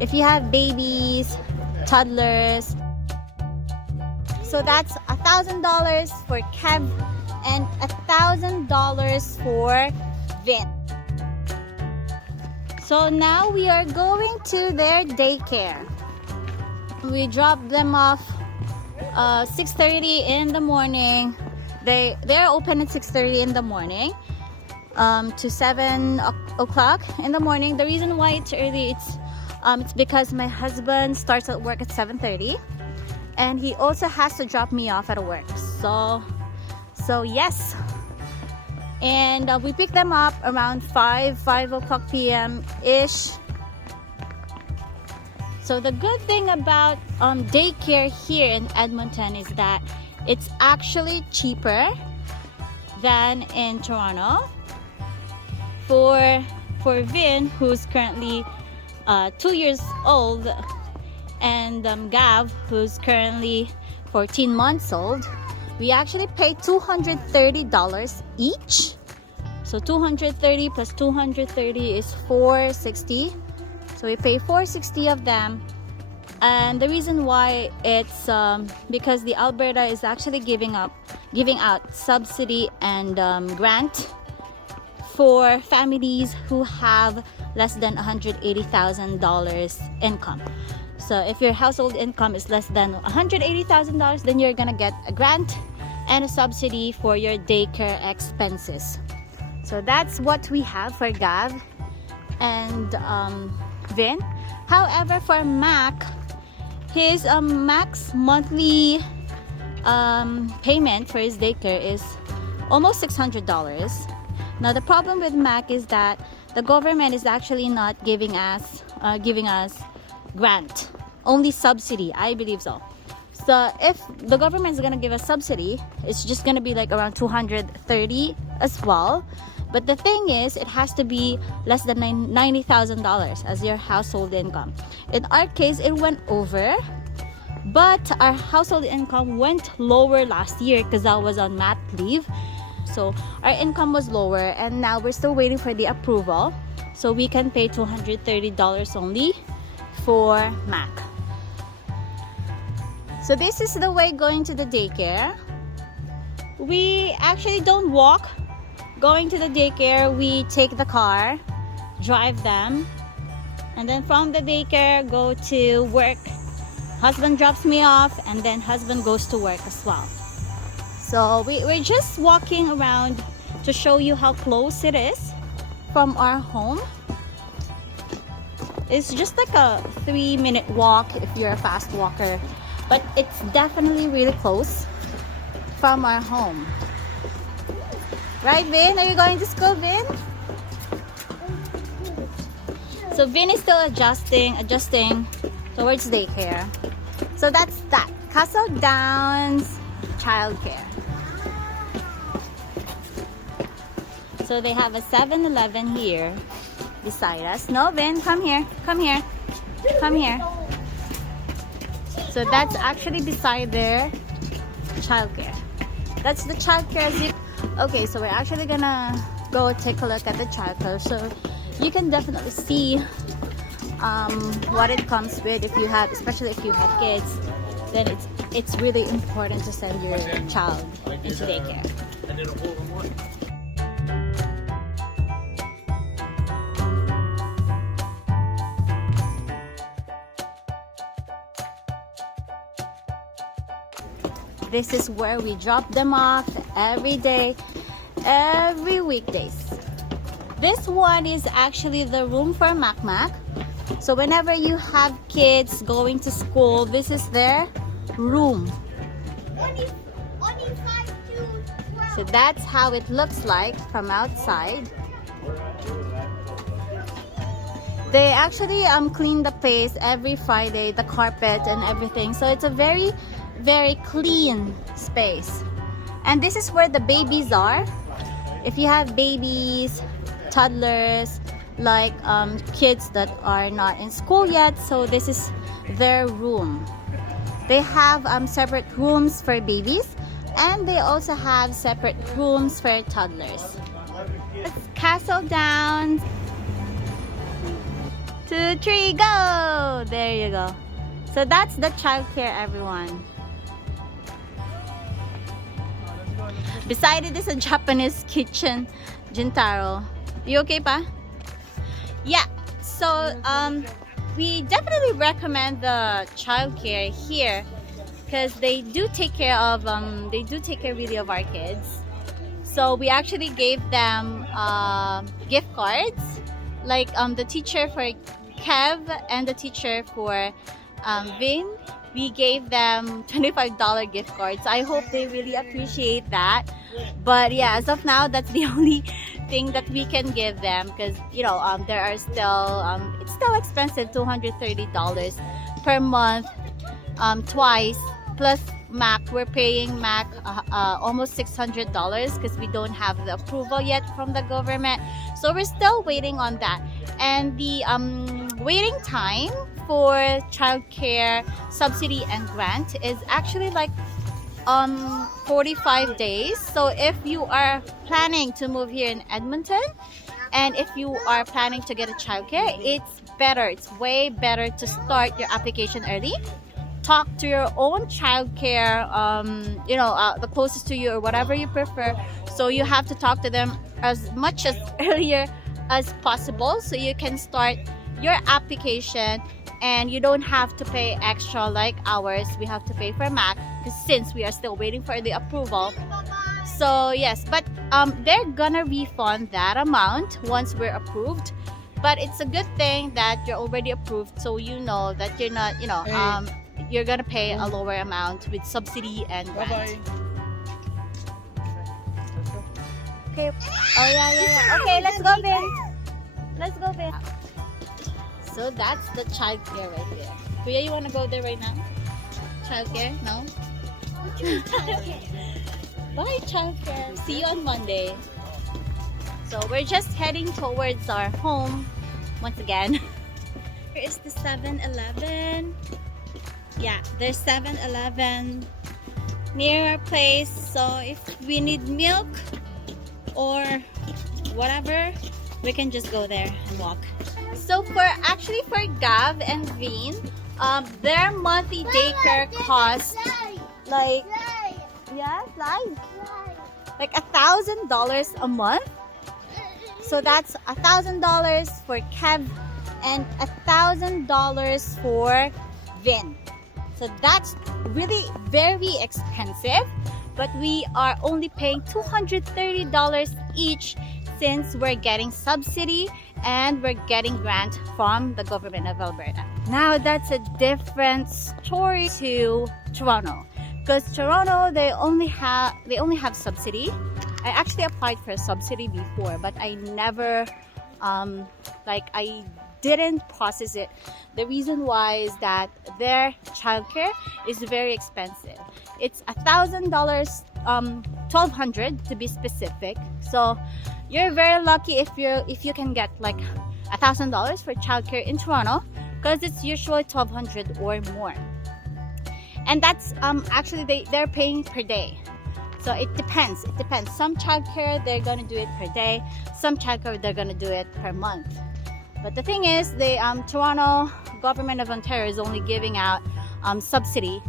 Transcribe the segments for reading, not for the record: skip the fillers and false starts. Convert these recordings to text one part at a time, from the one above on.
if you have babies, toddlers. So that's $1,000 for Kev and $1,000 for Vin. So now we are going to their daycare. We drop them off 6:30 in the morning. They're open at 6:30 in the morning to 7 o'clock in the morning. The reason why it's early, it's because my husband starts at work at 7:30, and he also has to drop me off at work. So yes, and we pick them up around 5 o'clock p.m. ish. So the good thing about daycare here in Edmonton is that it's actually cheaper than in Toronto. For Vin, who's currently 2 years old, and Gav, who's currently 14 months old, we actually pay $230 each. So 230 plus 230 is $460. So we pay $460 of them. And the reason why it's because the Alberta is actually giving out subsidy and grant for families who have less than $180,000 income. So if your household income is less than $180,000, then you're gonna get a grant and a subsidy for your daycare expenses. So that's what we have for Gav and Vin. However, for Mac, his max monthly payment for his daycare is almost $600. Now the problem with Mac is that the government is actually not giving us grant, only subsidy, I believe so. So if the government is gonna give us subsidy, it's just gonna be like around $230 as well. But the thing is, it has to be less than $90,000 as your household income. In our case, it went over, but our household income went lower last year because I was on mat leave. So our income was lower, and now we're still waiting for the approval. So we can pay $230 only for Mac. So this is the way going to the daycare. We actually don't walk. Going to the daycare, we take the car, drive them, and then from the daycare go to work. Husband drops me off, and then husband goes to work as well. So we're just walking around to show you how close it is from our home. It's just like a 3-minute walk if you're a fast walker, but it's definitely really close from our home. Right, Vin? Are you going to school, Vin? So Vin is still adjusting towards daycare. So that's that. Castle Downs childcare. So they have a 7-Eleven here beside us. No, Vin, come here. Come here. Come here. So that's actually beside their childcare. That's the childcare zip. Okay, so we're actually gonna go take a look at the childcare. So you can definitely see what it comes with. If you have, especially if you have kids, then it's really important to send your child into daycare. This is where we drop them off every day, every weekdays. This one is actually the room for Mac. So whenever you have kids going to school, this is their room. So that's how it looks like from outside. They actually clean the place every Friday, the carpet and everything. So it's a very clean space. And this is where the babies are. If you have babies, toddlers, like kids that are not in school yet, so this is their room. They have separate rooms for babies, and they also have separate rooms for toddlers. It's Castle Downs. 2, 3, go! there you go. So that's the childcare, everyone. Beside it is a Japanese kitchen, Jintaro. You okay, pa? Yeah. So we definitely recommend the childcare here because they do take care really of our kids. So we actually gave them gift cards, like the teacher for Kev and the teacher for Vin. We gave them $25 gift cards. I hope they really appreciate that. But yeah, as of now, that's the only thing that we can give them because there are still it's still expensive, $230 per month, twice plus Mac. We're paying Mac almost $600 because we don't have the approval yet from the government. So we're still waiting on that. And the waiting time for childcare subsidy and grant is actually like 45 days. So if you are planning to move here in Edmonton and if you are planning to get a childcare, it's way better to start your application early. Talk to your own childcare, the closest to you or whatever you prefer. So you have to talk to them as much as earlier as possible so you can start your application and you don't have to pay extra like ours. We have to pay for Mac since we are still waiting for the approval. So yes, but they're gonna refund that amount once we're approved. But it's a good thing that you're already approved, so you know that you're not, you're gonna pay a lower amount with subsidy and grant. Bye-bye. Okay. Oh yeah. Okay, let's go, Vin. Let's go, Vin. So that's the childcare right there. Kuya, you wanna go there right now? Childcare? No? Bye, childcare. See you on Monday. So we're just heading towards our home once again. Here is the 7-Eleven. Yeah, there's 7-Eleven near our place. So if we need milk or whatever, we can just go there and walk. So for Gav and Veen, their monthly daycare costs like $1,000 a month. So that's $1,000 for Kev and $1,000 for Vin. So that's really very expensive, but we are only paying $230 each since we're getting subsidy and we're getting grant from the government of Alberta. Now that's a different story to Toronto, because Toronto they only have subsidy. I actually applied for a subsidy before, but I never I didn't process it. The reason why is that their childcare is very expensive. It's $1,000, $1,200 to be specific. So you're very lucky if you can get like $1,000 for childcare in Toronto, because it's usually $1,200 or more. And that's actually they're paying per day. So it depends. Some childcare they're gonna do it per day. Some childcare they're gonna do it per month. But the thing is, the Toronto government of Ontario is only giving out subsidy.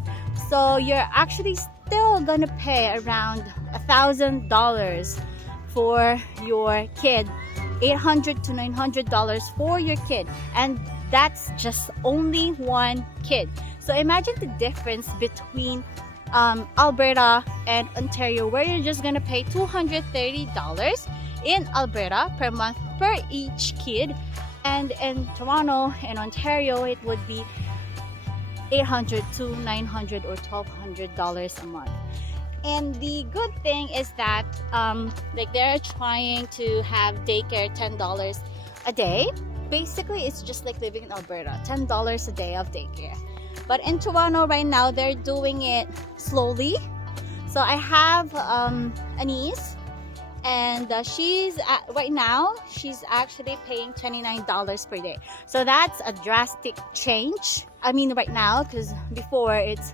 So you're actually still gonna pay around $1,000 for your kid, $800 to $900 for your kid, and that's just only one kid. So imagine the difference between Alberta and Ontario, where you're just gonna pay $230 in Alberta per month per each kid, and in Toronto and Ontario it would be $800 to $900 or $1,200 a month. And the good thing is that they're trying to have daycare $10 a day. Basically it's just like living in Alberta, $10 a day of daycare. But in Toronto right now they're doing it slowly. So I have a niece, and right now she's actually paying $29 per day. So that's a drastic change. I mean right now, because before it's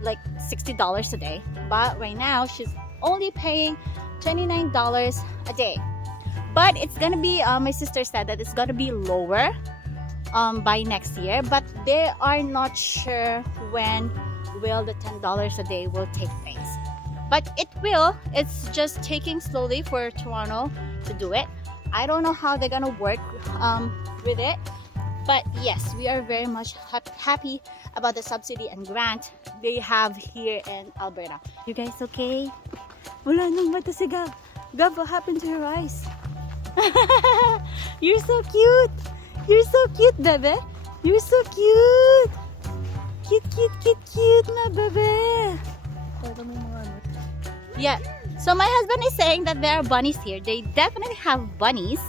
like $60 a day, but right now she's only paying $29 a day. But it's gonna be my sister said that it's gonna be lower by next year, but they are not sure when will the $10 a day will take place. But it will. It's just taking slowly for Toronto to do it. I don't know how they're gonna work with it, but yes, we are very much happy about the subsidy and grant they have here in Alberta. You guys okay? Wala nang mata si Gab. Gab, what happened to your eyes? You're so cute. You're so cute, bebe. You're so cute. Cute, cute, cute, cute, na bebe. Yeah. So my husband is saying that there are bunnies here. They definitely have bunnies.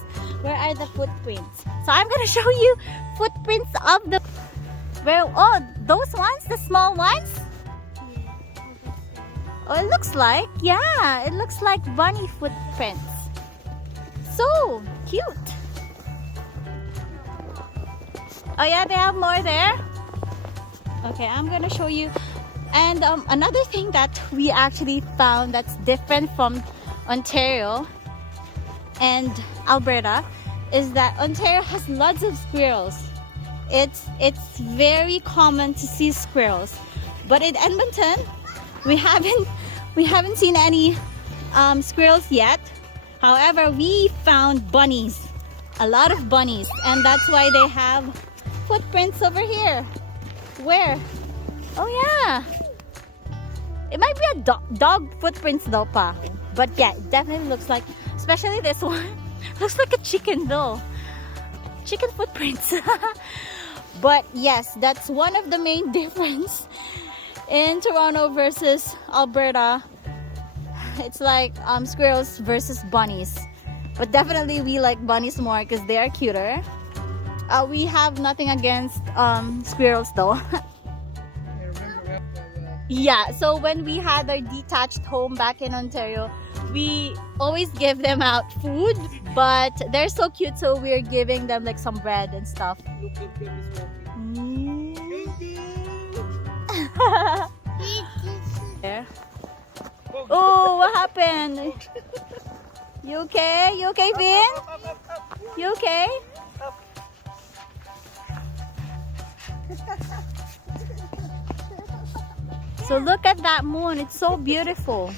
Where are the footprints? So I'm gonna show you footprints of the... Where? Oh, those ones? The small ones? Oh, it looks like, yeah, it looks like bunny footprints. So cute. Oh yeah, they have more there. Okay, I'm gonna show you. And another thing that we actually found that's different from Ontario and Alberta is that Ontario has lots of squirrels. It's very common to see squirrels, but in Edmonton we haven't seen any squirrels yet. However, we found bunnies, a lot of bunnies, and that's why they have footprints over here. Where? Oh yeah, it might be a dog footprints though, pa. But yeah, it definitely looks like, especially this one, looks like a chicken though. Chicken footprints. But yes, that's one of the main difference in Toronto versus Alberta. It's like squirrels versus bunnies. But definitely we like bunnies more because they are cuter. We have nothing against squirrels though. Yeah, so when we had our detached home back in Ontario, we always give them out food, but they're so cute, so we're giving them like some bread and stuff. There. Oh, what happened? You okay? You okay, Vin? You okay? So look at that moon, it's so beautiful.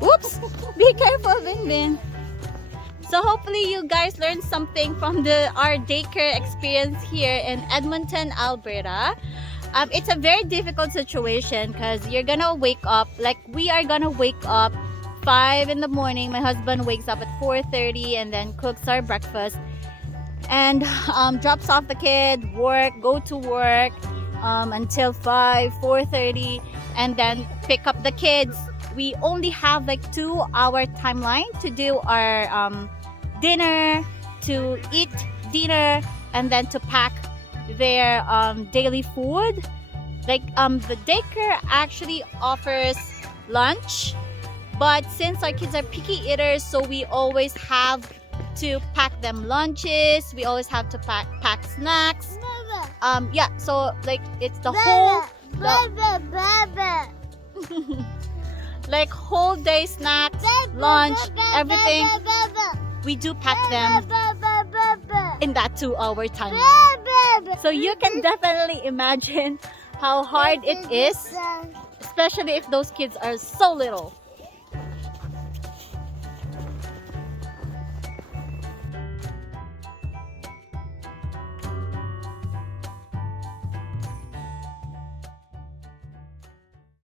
Oops! Be careful, Vin Vin. So hopefully you guys learned something from our daycare experience here in Edmonton, Alberta. It's a very difficult situation because you're gonna wake up, like we are gonna wake up 5 in the morning. My husband wakes up at 4:30 and then cooks our breakfast and drops off the kid, go to work until 4:30 and then pick up the kids. We only have like 2-hour timeline to do our dinner, to eat dinner, and then to pack their daily food. Like the daycare actually offers lunch, but since our kids are picky eaters, so we always have to pack them lunches. We always have to pack snacks. Yeah, so like it's the whole like whole day snacks, lunch, everything. We do pack them in that 2-hour time. So you can definitely imagine how hard it is, especially if those kids are so little.